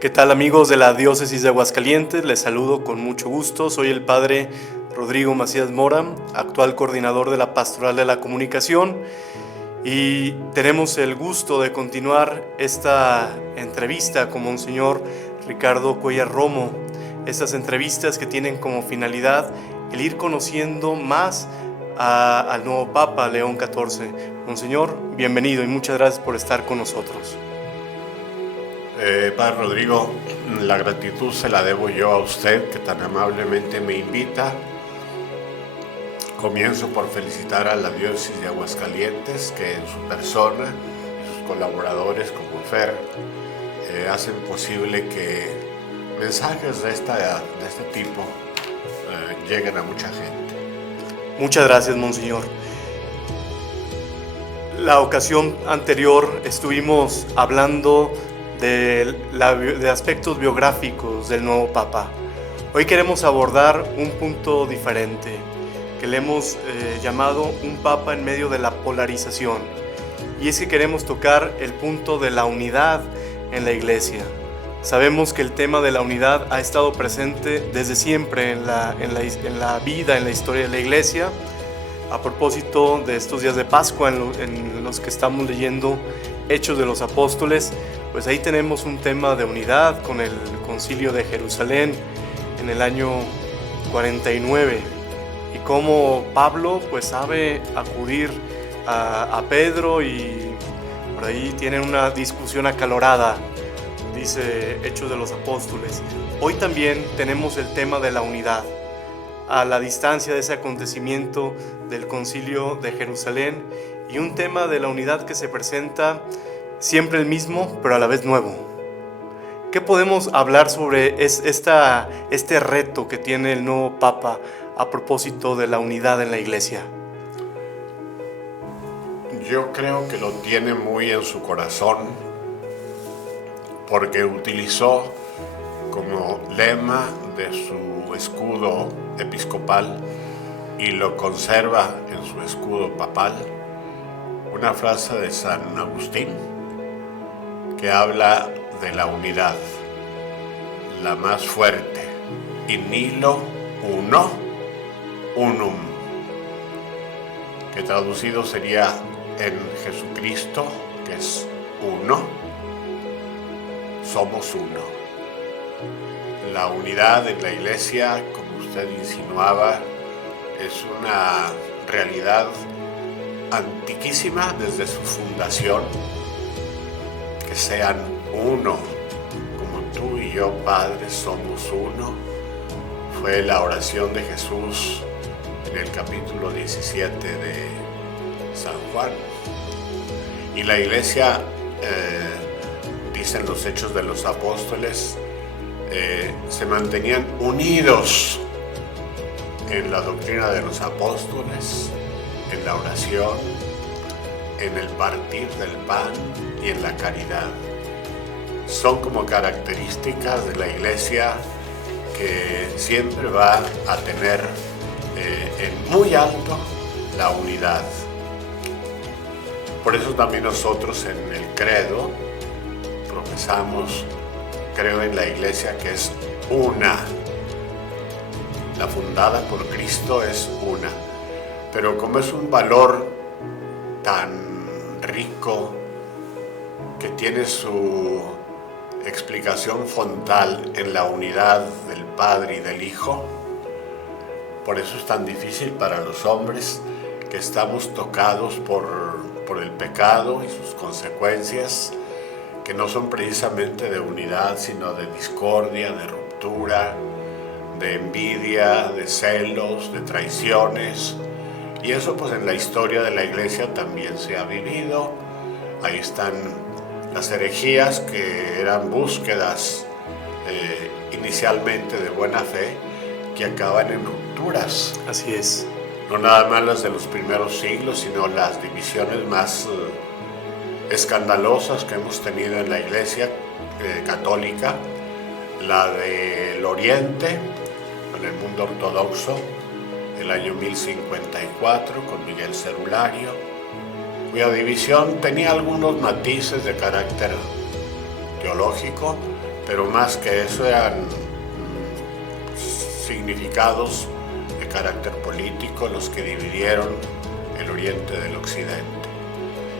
¿Qué tal, amigos de la Diócesis de Aguascalientes? Les saludo con mucho gusto. Soy el Padre Rodrigo Macías Mora, actual coordinador de la Pastoral de la Comunicación, y tenemos el gusto de continuar esta entrevista con Monseñor Ricardo Cuellar Romo. Estas entrevistas que tienen como finalidad el ir conociendo más al nuevo Papa León XIV. Monseñor, bienvenido y muchas gracias por estar con nosotros. Padre Rodrigo, la gratitud se la debo yo a usted, que tan amablemente me invita. Comienzo por felicitar a la Diócesis de Aguascalientes, que en su persona y sus colaboradores como FER hacen posible que mensajes de este tipo lleguen a mucha gente. Muchas gracias, Monseñor. La ocasión anterior estuvimos hablando de aspectos biográficos del nuevo Papa. Hoy queremos abordar un punto diferente, que le hemos llamado un Papa en medio de la polarización. Y es que queremos tocar el punto de la unidad en la Iglesia. Sabemos que el tema de la unidad ha estado presente desde siempre en la vida, en la historia de la Iglesia. A propósito de estos días de Pascua en los que estamos leyendo Hechos de los Apóstoles, pues ahí tenemos un tema de unidad con el Concilio de Jerusalén en el año 49, y cómo Pablo pues sabe acudir a Pedro, y por ahí tienen una discusión acalorada, dice Hechos de los Apóstoles. Hoy también tenemos el tema de la unidad, a la distancia de ese acontecimiento del Concilio de Jerusalén, y un tema de la unidad que se presenta siempre el mismo, pero a la vez nuevo. ¿Qué podemos hablar sobre este reto que tiene el nuevo Papa a propósito de la unidad en la Iglesia? Yo creo que lo tiene muy en su corazón, porque utilizó como lema de su escudo episcopal, y lo conserva en su escudo papal, una frase de San Agustín que habla de la unidad, la más fuerte: in nihilo uno unum, que traducido sería: en Jesucristo, que es uno, somos uno. La unidad en la Iglesia, como usted insinuaba, es una realidad antiquísima desde su fundación. Que sean uno, como tú y yo, Padre, somos uno, fue la oración de Jesús en el capítulo 17 de San Juan. Y la Iglesia, dicen los Hechos de los Apóstoles, se mantenían unidos en la doctrina de los apóstoles, en la oración, en el partir del pan y en la caridad. Son como características de la Iglesia que siempre va a tener en muy alto la unidad. Por eso también nosotros en el credo profesamos: creo en la Iglesia que es una. La fundada por Cristo es una. Pero como es un valor tan rico, que tiene su explicación frontal en la unidad del Padre y del Hijo, por eso es tan difícil para los hombres que estamos tocados por el pecado y sus consecuencias, que no son precisamente de unidad, sino de discordia, de ruptura, de envidia, de celos, de traiciones. Y eso pues en la historia de la Iglesia también se ha vivido. Ahí están las herejías, que eran búsquedas inicialmente de buena fe, que acaban en rupturas. Así es. No nada más las de los primeros siglos, sino las divisiones más escandalosas que hemos tenido en la Iglesia católica, la del Oriente con el mundo ortodoxo, el año 1054 con Miguel Cerulario, cuya división tenía algunos matices de carácter teológico, pero más que eso eran significados de carácter político los que dividieron el Oriente del Occidente.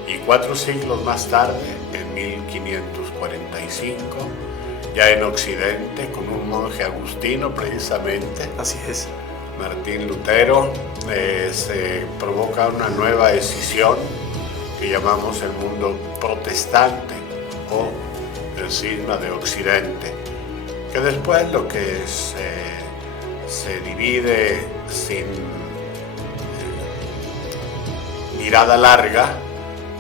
Y 4 siglos más tarde, en 1545, ya en Occidente, con un monje agustino precisamente, Así es. Martín Lutero, se provoca una nueva escisión que llamamos el mundo protestante o el cisma de Occidente, que después lo que se divide sin mirada larga,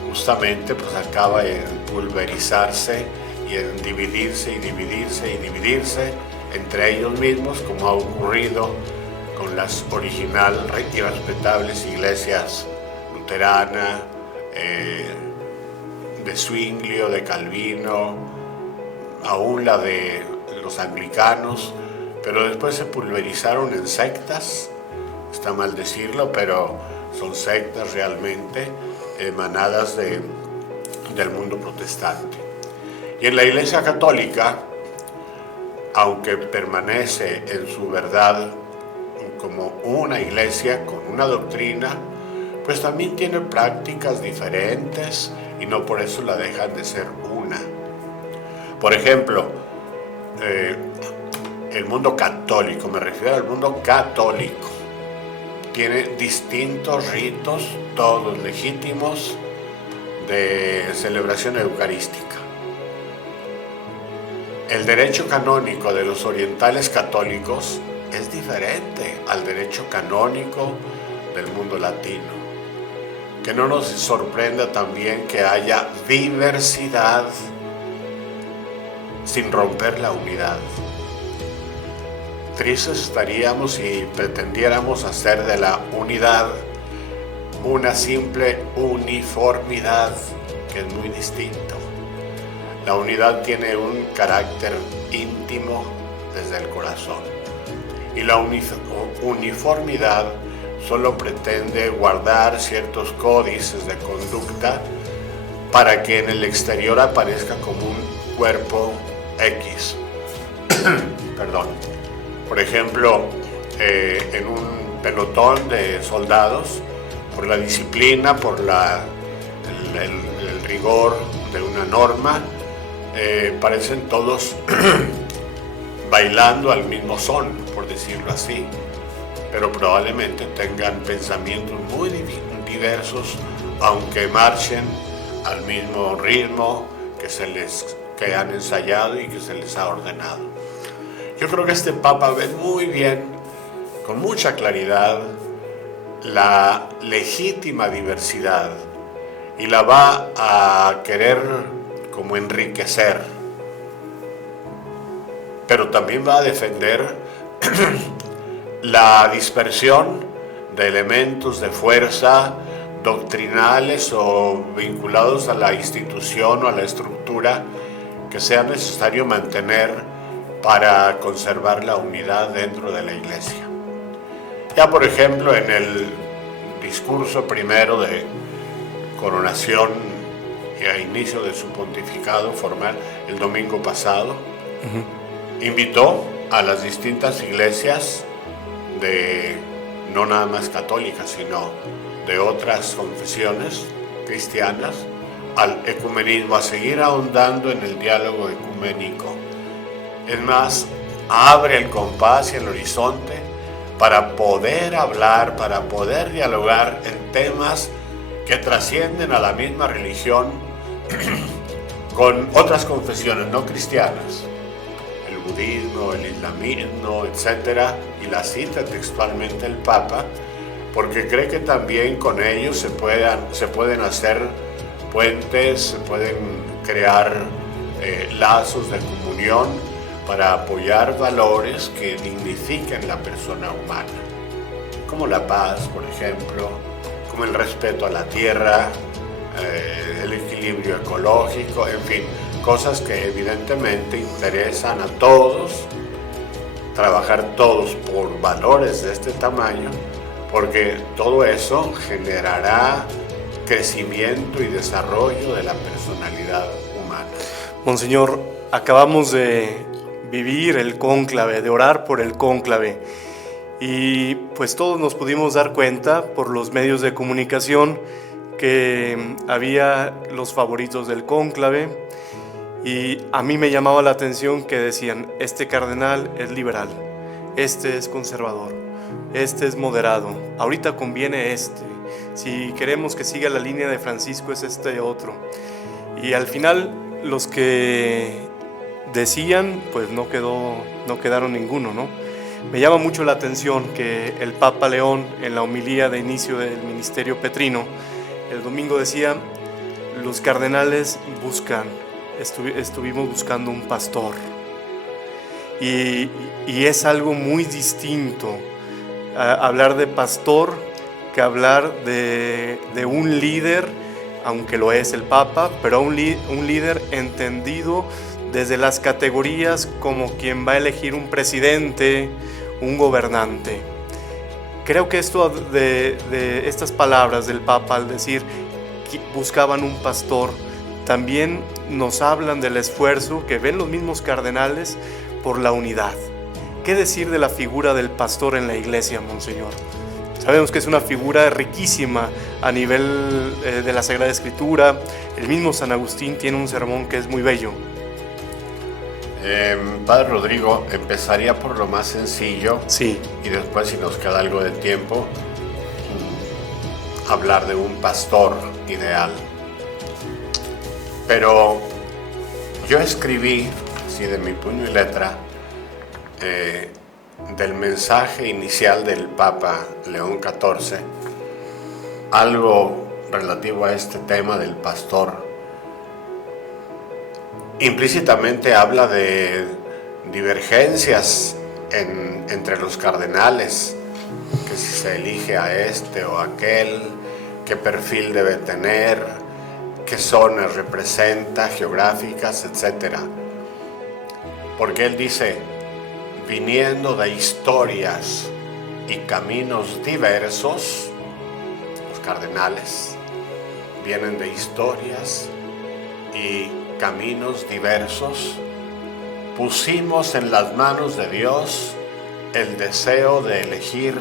justamente pues acaba en pulverizarse y en dividirse y dividirse y dividirse entre ellos mismos, como ha ocurrido con las original y respetables iglesias luterana, de Zwinglio, de Calvino, aún la de los anglicanos, pero después se pulverizaron en sectas, está mal decirlo, pero son sectas realmente emanadas del mundo protestante. Y en la Iglesia Católica, aunque permanece en su verdad como una iglesia con una doctrina, pues también tiene prácticas diferentes y no por eso la dejan de ser una. Por ejemplo, el mundo católico, me refiero al mundo católico, tiene distintos ritos, todos legítimos, de celebración eucarística. El derecho canónico de los orientales católicos es diferente al derecho canónico del mundo latino. Que no nos sorprenda también que haya diversidad sin romper la unidad. Tristes estaríamos si pretendiéramos hacer de la unidad una simple uniformidad, que es muy distinto. La unidad tiene un carácter íntimo desde el corazón. Y la uniformidad solo pretende guardar ciertos códices de conducta para que en el exterior aparezca como un cuerpo X. Perdón. Por ejemplo, en un pelotón de soldados, por la disciplina, por el rigor de una norma, parecen todos bailando al mismo son, por decirlo así, pero probablemente tengan pensamientos muy diversos, aunque marchen al mismo ritmo que han ensayado y que se les ha ordenado. Yo creo que este Papa ve muy bien, con mucha claridad, la legítima diversidad y la va a querer como enriquecer, pero también va a defender la dispersión de elementos de fuerza doctrinales o vinculados a la institución o a la estructura que sea necesario mantener para conservar la unidad dentro de la Iglesia. Ya por ejemplo en el discurso primero de coronación y a inicio de su pontificado formal el domingo pasado, invitó a las distintas iglesias no nada más católicas, sino de otras confesiones cristianas, al ecumenismo, a seguir ahondando en el diálogo ecuménico. Es más, abre el compás y el horizonte para poder hablar, para poder dialogar en temas que trascienden a la misma religión con otras confesiones no cristianas, el budismo, el islamismo, etc. Y la cita textualmente el Papa, porque cree que también con ellos se pueden hacer puentes, se pueden crear lazos de comunión para apoyar valores que dignifiquen la persona humana, como la paz, por ejemplo, como el respeto a la tierra, el equilibrio ecológico, en fin, cosas que evidentemente interesan a todos, trabajar todos por valores de este tamaño, porque todo eso generará crecimiento y desarrollo de la personalidad humana. Monseñor, acabamos de vivir el cónclave, de orar por el cónclave. Y pues todos nos pudimos dar cuenta por los medios de comunicación que había los favoritos del cónclave, y a mí me llamaba la atención que decían: este cardenal es liberal, este es conservador, este es moderado, ahorita conviene este, si queremos que siga la línea de Francisco es este otro. Y al final los que decían, pues no quedaron ninguno, ¿no? Me llama mucho la atención que el Papa León, en la homilía de inicio del ministerio petrino, el domingo decía: los cardenales estuvimos buscando un pastor. Y es algo muy distinto hablar de pastor que hablar de un líder, aunque lo es el Papa, pero un líder entendido desde las categorías como quien va a elegir un presidente, un gobernante. Creo que esto de estas palabras del Papa al decir que buscaban un pastor, también nos hablan del esfuerzo que ven los mismos cardenales por la unidad. ¿Qué decir de la figura del pastor en la Iglesia, Monseñor? Sabemos que es una figura riquísima a nivel de la Sagrada Escritura. El mismo San Agustín tiene un sermón que es muy bello. Padre Rodrigo, empezaría por lo más sencillo. Sí. Y después, si nos queda algo de tiempo, hablar de un pastor ideal. Pero yo escribí, así de mi puño y letra, del mensaje inicial del Papa León XIV, algo relativo a este tema del pastor. Implícitamente habla de divergencias entre los cardenales, que si se elige a este o aquel, qué perfil debe tener, qué zonas representa, geográficas, etc. Porque él dice: viniendo de historias y caminos diversos, los cardenales vienen de historias y caminos diversos, pusimos en las manos de Dios el deseo de elegir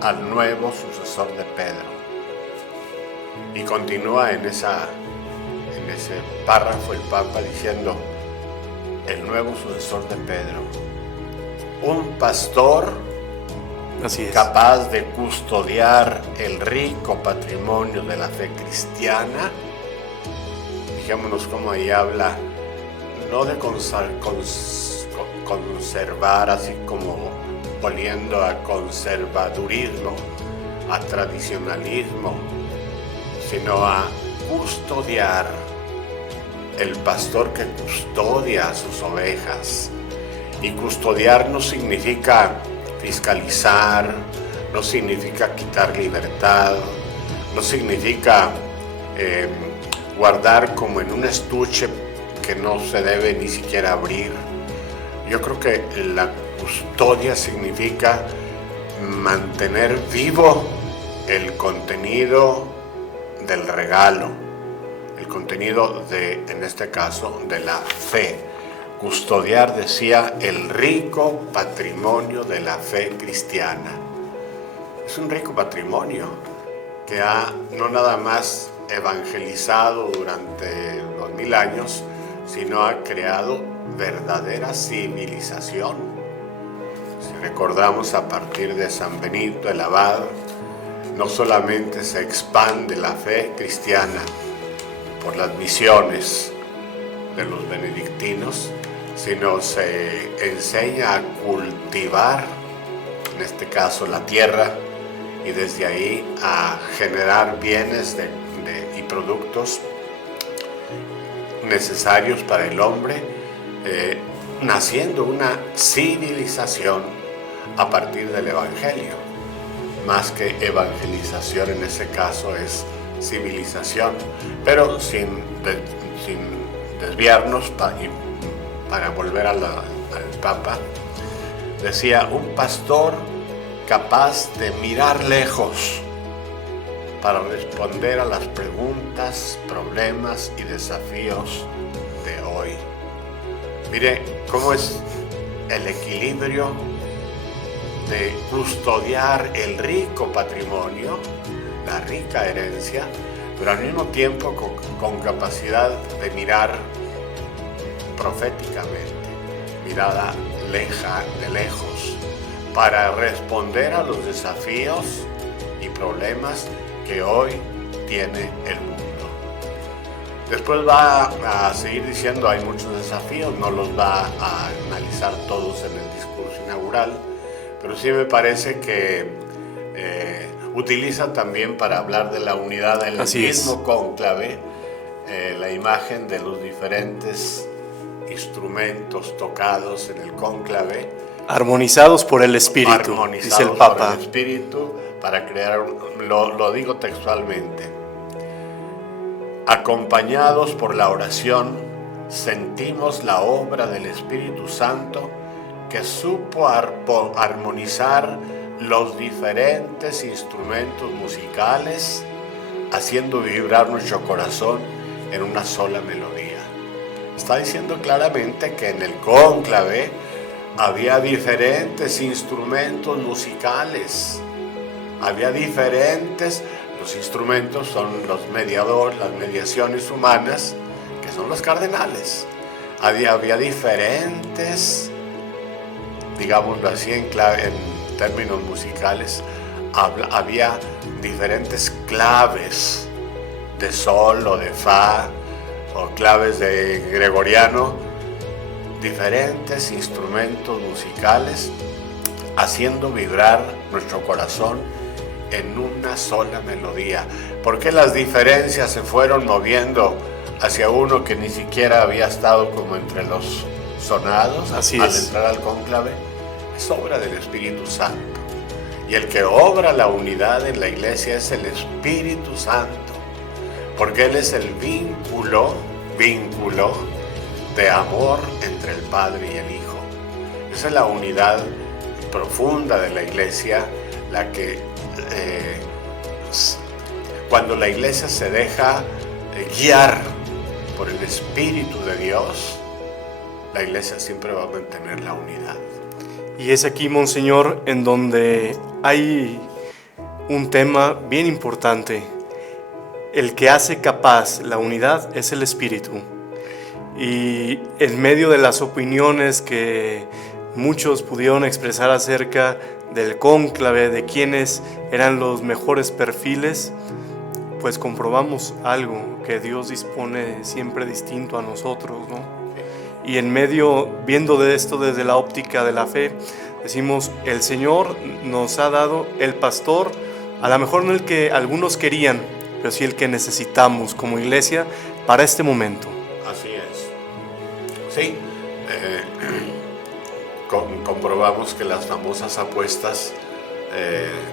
al nuevo sucesor de Pedro. Y continúa en ese párrafo el Papa diciendo: el nuevo sucesor de Pedro, un pastor capaz de custodiar el rico patrimonio de la fe cristiana. Fijémonos cómo ahí habla, no de conservar, así como volviendo a conservadurismo, a tradicionalismo, sino a custodiar, el pastor que custodia a sus ovejas. Y custodiar no significa fiscalizar, no significa quitar libertad, no significa guardar como en un estuche que no se debe ni siquiera abrir. Yo creo que la custodia significa mantener vivo el contenido del regalo, el contenido en este caso, de la fe. Custodiar, decía, el rico patrimonio de la fe cristiana. Es un rico patrimonio que ha no nada más evangelizado durante 2000 años, sino ha creado verdadera civilización. Si recordamos, a partir de San Benito el Abad, no solamente se expande la fe cristiana por las misiones de los benedictinos, sino se enseña a cultivar, en este caso la tierra, y desde ahí a generar bienes y productos necesarios para el hombre, naciendo una civilización a partir del Evangelio. Más que evangelización, en ese caso es civilización, pero sin desviarnos, para volver al Papa, decía: un pastor capaz de mirar lejos para responder a las preguntas, problemas y desafíos de hoy. Mire cómo es el equilibrio de custodiar el rico patrimonio, la rica herencia, pero al mismo tiempo con capacidad de mirar proféticamente, mirada de lejos, para responder a los desafíos y problemas que hoy tiene el mundo. Después va a seguir diciendo, hay muchos desafíos, no los va a analizar todos en el discurso inaugural, pero sí me parece que utiliza también para hablar de la unidad del mismo cónclave, la imagen de los diferentes instrumentos tocados en el cónclave, armonizados por el Espíritu, dice el Papa. Por el Espíritu, para crear, lo digo textualmente, acompañados por la oración, sentimos la obra del Espíritu Santo que supo armonizar los diferentes instrumentos musicales, haciendo vibrar nuestro corazón en una sola melodía. Está diciendo claramente que en el cónclave había diferentes instrumentos musicales, había diferentes, los instrumentos son los mediadores, las mediaciones humanas, que son los cardenales. Había diferentes, digámoslo así en términos musicales, había diferentes claves de sol o de fa, o claves de gregoriano, diferentes instrumentos musicales haciendo vibrar nuestro corazón en una sola melodía. ¿Por qué las diferencias se fueron moviendo hacia uno que ni siquiera había estado como entre los sonados al entrar al cónclave? Es obra del Espíritu Santo. Y el que obra la unidad en la iglesia es el Espíritu Santo, porque Él es el vínculo de amor entre el Padre y el Hijo. Esa es la unidad profunda de la iglesia, la que cuando la iglesia se deja guiar por el Espíritu de Dios, la iglesia siempre va a mantener la unidad. Y es aquí, Monseñor, en donde hay un tema bien importante. El que hace capaz la unidad es el Espíritu. Y en medio de las opiniones que muchos pudieron expresar acerca del cónclave, de quiénes eran los mejores perfiles, pues comprobamos algo, que Dios dispone siempre distinto a nosotros, ¿no? Y en medio, viendo de esto desde la óptica de la fe, decimos, el Señor nos ha dado el pastor, a lo mejor no el que algunos querían, pero sí el que necesitamos como iglesia para este momento. Así es. Sí, comprobamos que las famosas apuestas,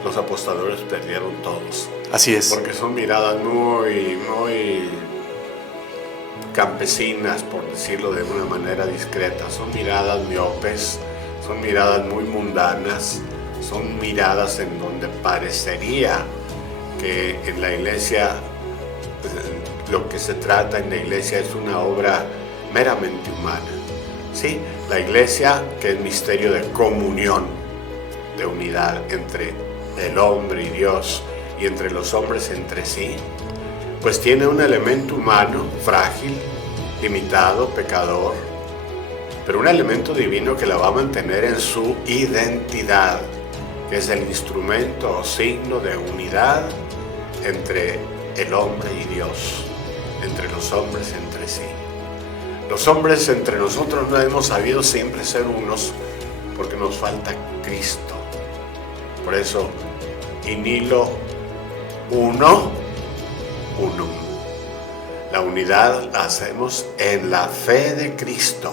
los apostadores perdieron todos. Así es. Porque son miradas muy campesinas, por decirlo de una manera discreta. Son miradas miopes, son miradas muy mundanas, son miradas en donde parecería que en la iglesia, lo que se trata en la iglesia es una obra meramente humana. Sí, la iglesia, que es misterio de comunión, de unidad entre el hombre y Dios y entre los hombres entre sí, pues tiene un elemento humano frágil, limitado, pecador, pero un elemento divino que la va a mantener en su identidad, que es el instrumento o signo de unidad entre el hombre y Dios, entre los hombres entre sí. Los hombres entre nosotros no hemos sabido siempre ser unos porque nos falta Cristo. Por eso, in illo uno, unum. La unidad la hacemos en la fe de Cristo,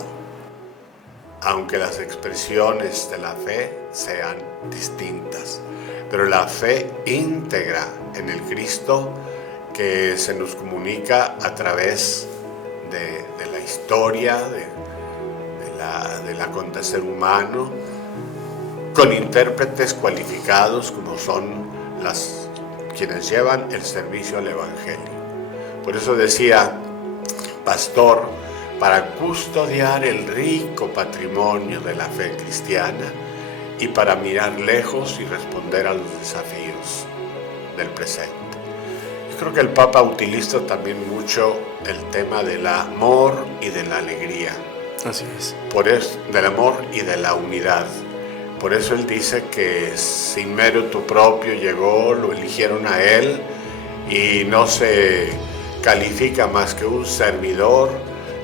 aunque las expresiones de la fe sean distintas, pero la fe íntegra en el Cristo que se nos comunica a través de la historia, del acontecer humano, con intérpretes cualificados como son quienes llevan el servicio al Evangelio. Por eso decía, pastor, para custodiar el rico patrimonio de la fe cristiana y para mirar lejos y responder a los desafíos del presente. Yo creo que el Papa utiliza también mucho el tema del amor y de la alegría. Así es. Del amor y de la unidad. Por eso él dice que sin mérito propio llegó, lo eligieron a él y no se califica más que un servidor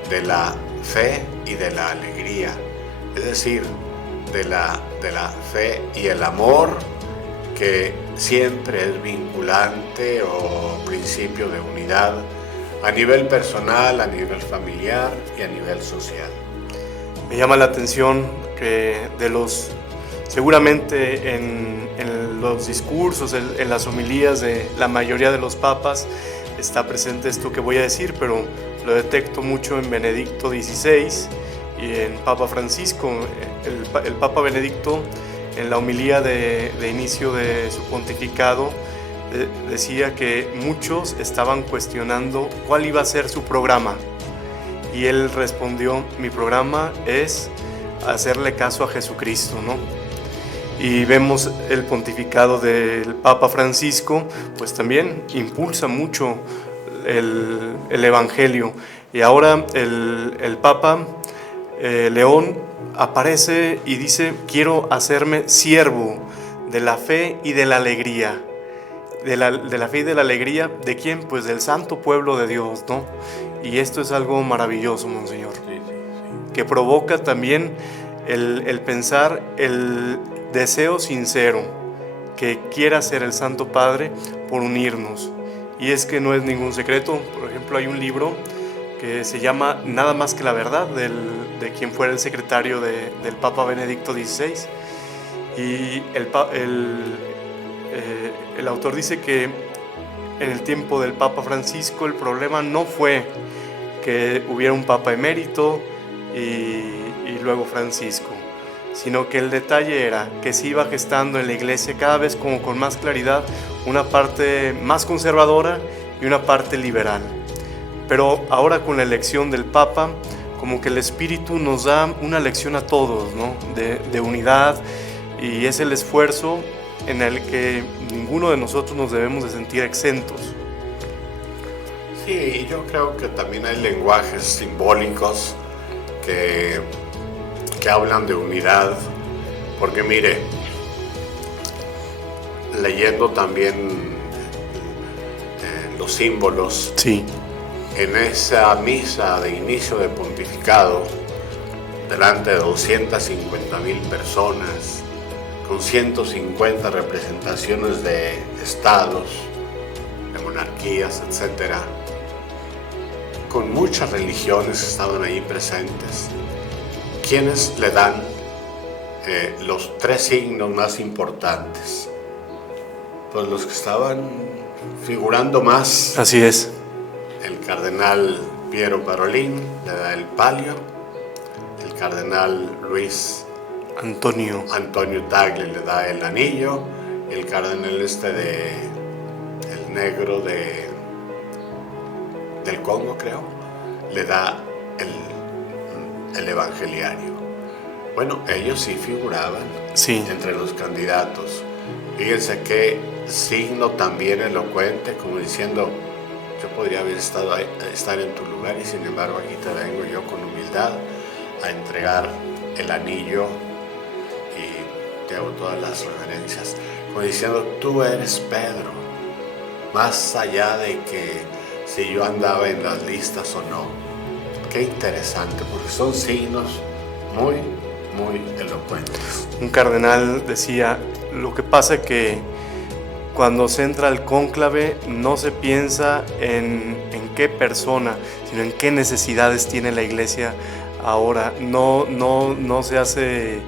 de la fe y de la alegría. Es decir, de la fe y el amor, que siempre es vinculante o principio de unidad a nivel personal, a nivel familiar y a nivel social. Me llama la atención que seguramente en los discursos, en las homilías de la mayoría de los papas está presente esto que voy a decir, pero lo detecto mucho en Benedicto XVI y en Papa Francisco. El Papa Benedicto, en la homilía de inicio de su pontificado, decía que muchos estaban cuestionando cuál iba a ser su programa. Y él respondió: mi programa es hacerle caso a Jesucristo, ¿no? Y vemos el pontificado del Papa Francisco, pues también impulsa mucho el Evangelio. Y ahora el Papa León aparece y dice: quiero hacerme siervo de la fe y de la alegría. De la fe y de la alegría, ¿de quién? Pues del santo pueblo de Dios, ¿no? Y esto es algo maravilloso, Monseñor, que provoca también el pensar, el deseo sincero que quiera hacer el Santo Padre por unirnos. Y es que no es ningún secreto. Por ejemplo, hay un libro que se llama Nada más que la verdad, de quien fuera el secretario del Papa Benedicto XVI. Y el autor dice que en el tiempo del Papa Francisco el problema no fue que hubiera un Papa emérito y luego Francisco, sino que el detalle era que se iba gestando en la Iglesia cada vez como con más claridad una parte más conservadora y una parte liberal. Pero ahora con la elección del Papa, como que el Espíritu nos da una lección a todos, ¿no? de unidad, y es el esfuerzo en el que ninguno de nosotros nos debemos de sentir exentos. Sí, yo creo que también hay lenguajes simbólicos que hablan de unidad, porque mire, leyendo también los símbolos, sí, en esa misa de inicio de pontificado, delante de 250,000 personas, con 150 representaciones de estados, de monarquías, etc. Con muchas religiones estaban ahí presentes, quienes le dan los 3 signos más importantes. Pues los que estaban figurando más. Así es. El cardenal Piero Parolin le da el palio, el cardenal Luis Antonio Tagle le da el anillo, y el cardenal el negro del Congo, creo, le da el evangeliario. Bueno, ellos sí figuraban entre los candidatos. Fíjense qué signo también elocuente, como diciendo: yo podría haber estar en tu lugar y sin embargo aquí te vengo yo con humildad a entregar el anillo y te hago todas las reverencias, como diciendo: tú eres Pedro, más allá de que si yo andaba en las listas o no. Qué interesante, porque son signos muy, muy elocuentes. Un cardenal decía: lo que pasa que cuando se entra al cónclave no se piensa en qué persona, sino en qué necesidades tiene la Iglesia ahora. No se hace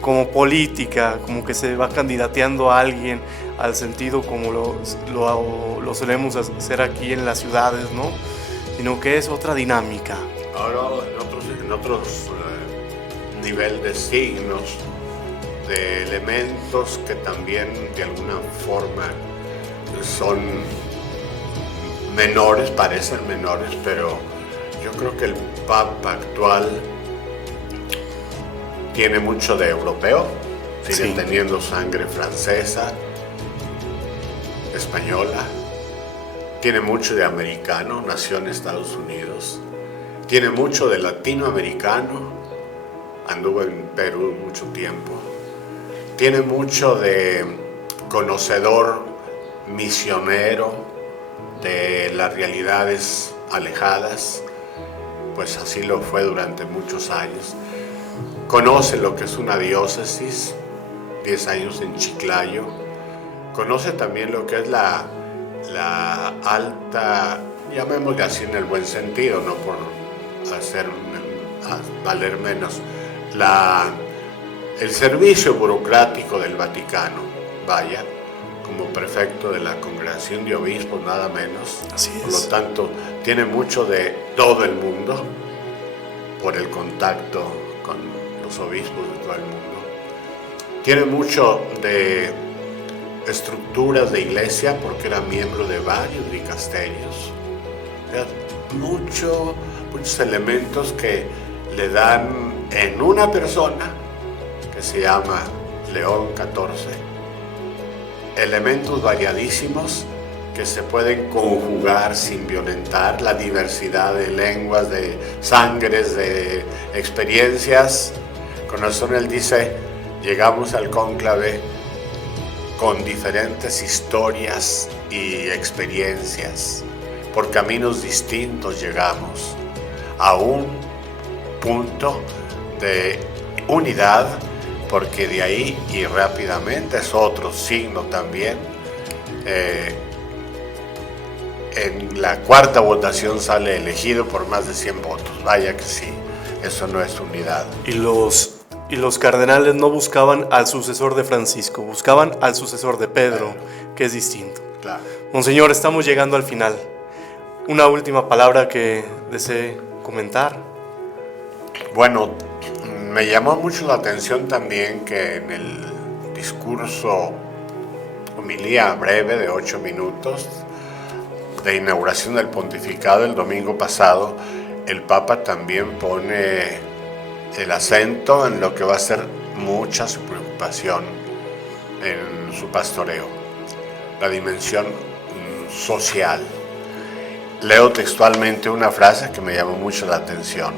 como política, como que se va candidateando a alguien al sentido como lo solemos hacer aquí en las ciudades, ¿no? Sino que es otra dinámica. Ahora en otros nivel de signos, de elementos que también de alguna forma son menores, parecen menores, pero Yo creo que el Papa actual tiene mucho de europeo, sigue Sí. teniendo sangre francesa, española, tiene mucho de americano, nació en Estados Unidos, tiene mucho de latinoamericano, anduvo en Perú mucho tiempo, tiene mucho de conocedor misionero de las realidades alejadas, pues así lo fue durante muchos años. Conoce lo que es una diócesis, 10 años en Chiclayo. Conoce también lo que es la alta, llamémosle así en el buen sentido, no por hacer valer menos, el servicio burocrático del Vaticano, vaya, como prefecto de la Congregación de Obispos, nada menos. Así es. Por lo tanto, tiene mucho de todo el mundo por el contacto con los obispos de todo el mundo. Tiene mucho de estructuras de iglesia porque era miembro de varios dicasterios. O sea, muchos elementos que le dan en una persona que se llama León XIV, elementos variadísimos que se pueden conjugar sin violentar la diversidad de lenguas, de sangres, de experiencias. Con razón él dice, llegamos al cónclave con diferentes historias y experiencias. Por caminos distintos llegamos a un punto de unidad, porque de ahí y rápidamente es otro signo también. En la cuarta votación sale elegido por más de 100 votos. Vaya que sí, eso no es unidad. Y los cardenales no buscaban al sucesor de Francisco, buscaban al sucesor de Pedro, que es distinto. Claro. Monseñor, estamos llegando al final. Una última palabra que desee comentar. Bueno, me llamó mucho la atención también que en el discurso, homilía breve de 8 minutos, de inauguración del pontificado el domingo pasado, el Papa también pone el acento en lo que va a ser mucha su preocupación en su pastoreo, la dimensión social. Leo textualmente una frase que me llamó mucho la atención.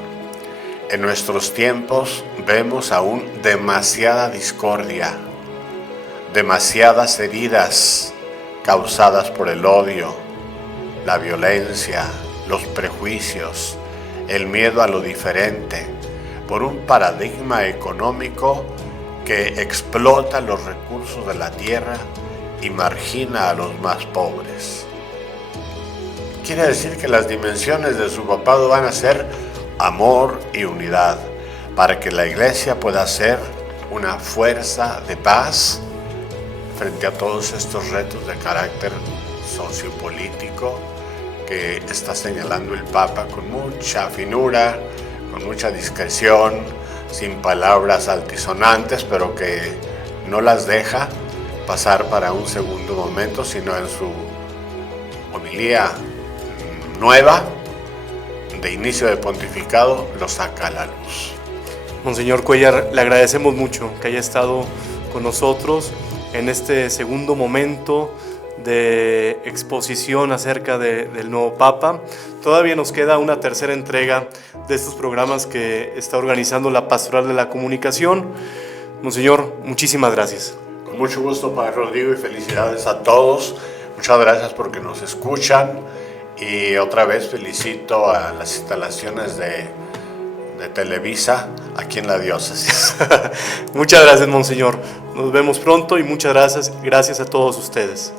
En nuestros tiempos vemos aún demasiada discordia, demasiadas heridas causadas por el odio, la violencia, los prejuicios, el miedo a lo diferente, por un paradigma económico que explota los recursos de la tierra y margina a los más pobres. Quiere decir que las dimensiones de su papado van a ser amor y unidad, para que la Iglesia pueda ser una fuerza de paz frente a todos estos retos de carácter sociopolítico que está señalando el Papa con mucha finura, con mucha discreción, sin palabras altisonantes, pero que no las deja pasar para un segundo momento, sino en su homilía nueva de inicio de pontificado lo saca a la luz. Monseñor Cuéllar, le agradecemos mucho que haya estado con nosotros en este segundo momento de exposición acerca del nuevo Papa. Todavía nos queda una tercera entrega de estos programas que está organizando la Pastoral de la Comunicación. Monseñor, muchísimas gracias. Con mucho gusto, Padre Rodrigo, y felicidades a todos. Muchas gracias porque nos escuchan, y otra vez felicito a las instalaciones de Televisa aquí en la diócesis. Muchas gracias, Monseñor. Nos vemos pronto y muchas gracias a todos ustedes.